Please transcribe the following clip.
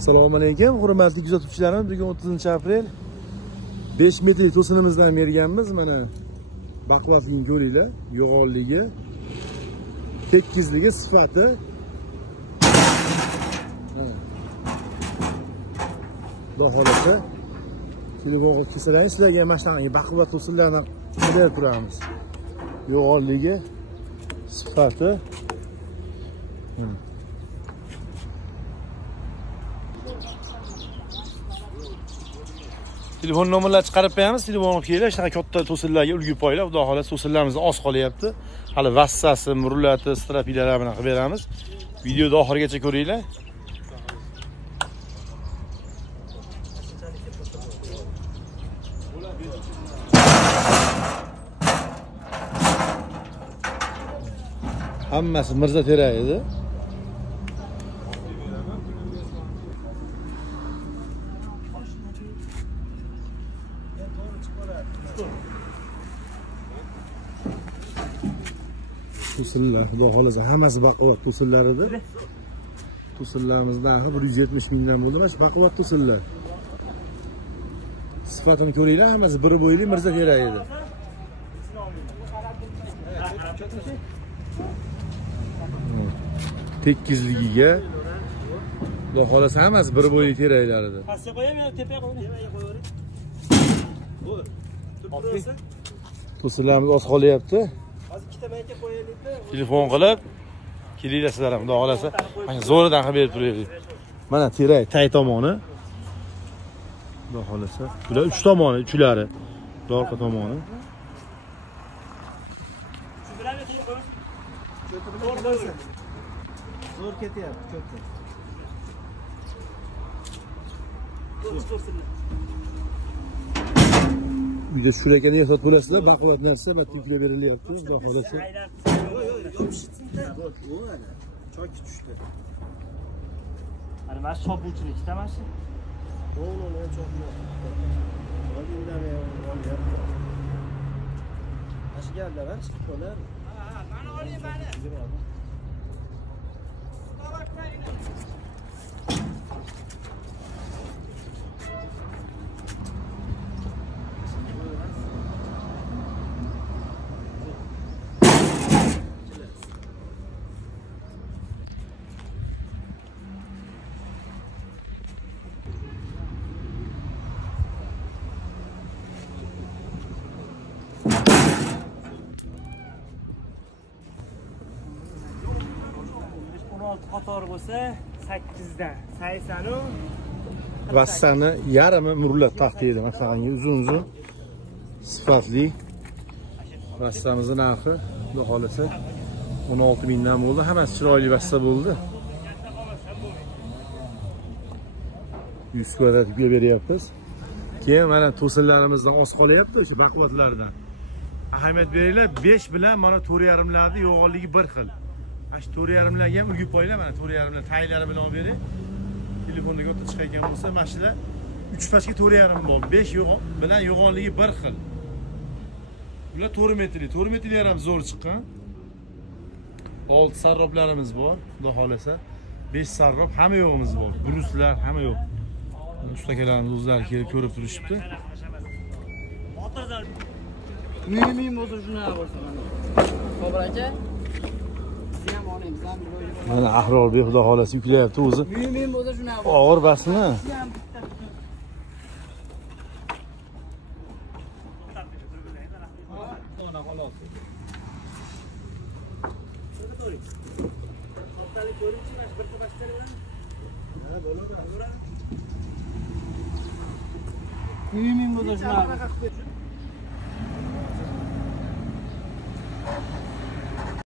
Assalomu alaykum, hurmatli kuzatuvchilarim. Bugun 30-aprel 5 metrlik to'sinimizdan berganmiz. Mana baquvvatligini ko'ringlar, yo'g'onligi, tekizligi, sifati. Xudo xolasa, telefonga kelsalar, sizlarga mana shunday baquvvat to'sinlarni berib turamiz. Yo'g'onligi, sifati. Telefon nomerlarini chiqarib qo'yamiz. Telefonga kelinglar, shunaqa katta to'sinlarga ulgib qo'yinglar. Xudo xolasa to'sinlarimiz oz qolyapti. Hali vassasi, rulati, strapilari bilan qilib beramiz. Videoni oxirigacha ko'ringlar. Hammasi Mirza terak edi. To'sinlar, xudo xolasa hammasi baquvvat to'sinlar edi. To'sinlarimiz narxi 170 mingdan bo'ldi. Mana shu baquvvat to'sinlar. Sifatini ko'ringlar, hammasi bir bo'yli Mirza terak edi. Tekizligiga xudo xolasa hammasi bir bo'yli teraklar edi. Pastga qo'yaymi yo tepaga qo'yaymi? To'sinlarimiz oz qolyapti. Hozir ikkita mayka qo'yaylik-da. Telefon qilib kelinglar sizlar ham, xudo xolasa. Mana zo'ridan qilib berib turaylik. Mana terak tay tomoni. Xudo xolasa. Bular 3 tomoni, uchlari. Orqa tomoni. Zo'r ketyapti, ko'pda. Uyda shularga ehtiyot bo'lasizlar, baquvvat narsa batga yuklab berilyapti, xudo xolasa. Choki tushdi. Ana mana shu chopuvchini ikkita mana shu. To'g'ri, chopni. Hozir indamay olyapti. Mana shu gaplar chiqib qolar. Ha, mana oling mana. Qator bo'lsa 8dan 80 u Vassani yarmi murlat taxta edi. Masalan, uzun-uzun sifatli vassamizning narxi xudo xolasa 16 mingdan bo'ldi. Hammasi chiroyli vassa bo'ldi. 100 kvadrat uy beryapmiz. Keyin mana to'sinlarimizdan oz qolyapti, o'sha baquvvatlardan. Ahamiyat beringlar, 5 bilan mana 4,5 larni yo'g'onligi bir xil. Ash 4,5 larga ham ulgib qo'yinglar, mana 4,5 lar taylari bilan olib bering. Telefonda o'tib chiqayotgan bo'lsa, mana shular 3 pachka 4,5 bor. 5 bilan yo'g'onligi bir xil. Bular 4 metrli. 4 metrlar ham zo'r chiqqan. 6 sarroblarimiz bor, xudo xolasa. 5 sarrob hamma yo'g'imiz bor. Bruslar hamma yo'q. Ustakalarimiz o'zlari kelib ko'rib turishibdi. Mühim bo'lsa shuna bo'lsa mana. Sobir aka. Mana Ahrorbek xudo xolasa yuklayapti o'zi. Mühim bo'lsa shuna. Og'ir basmi? Mühim bo'lsa shuna.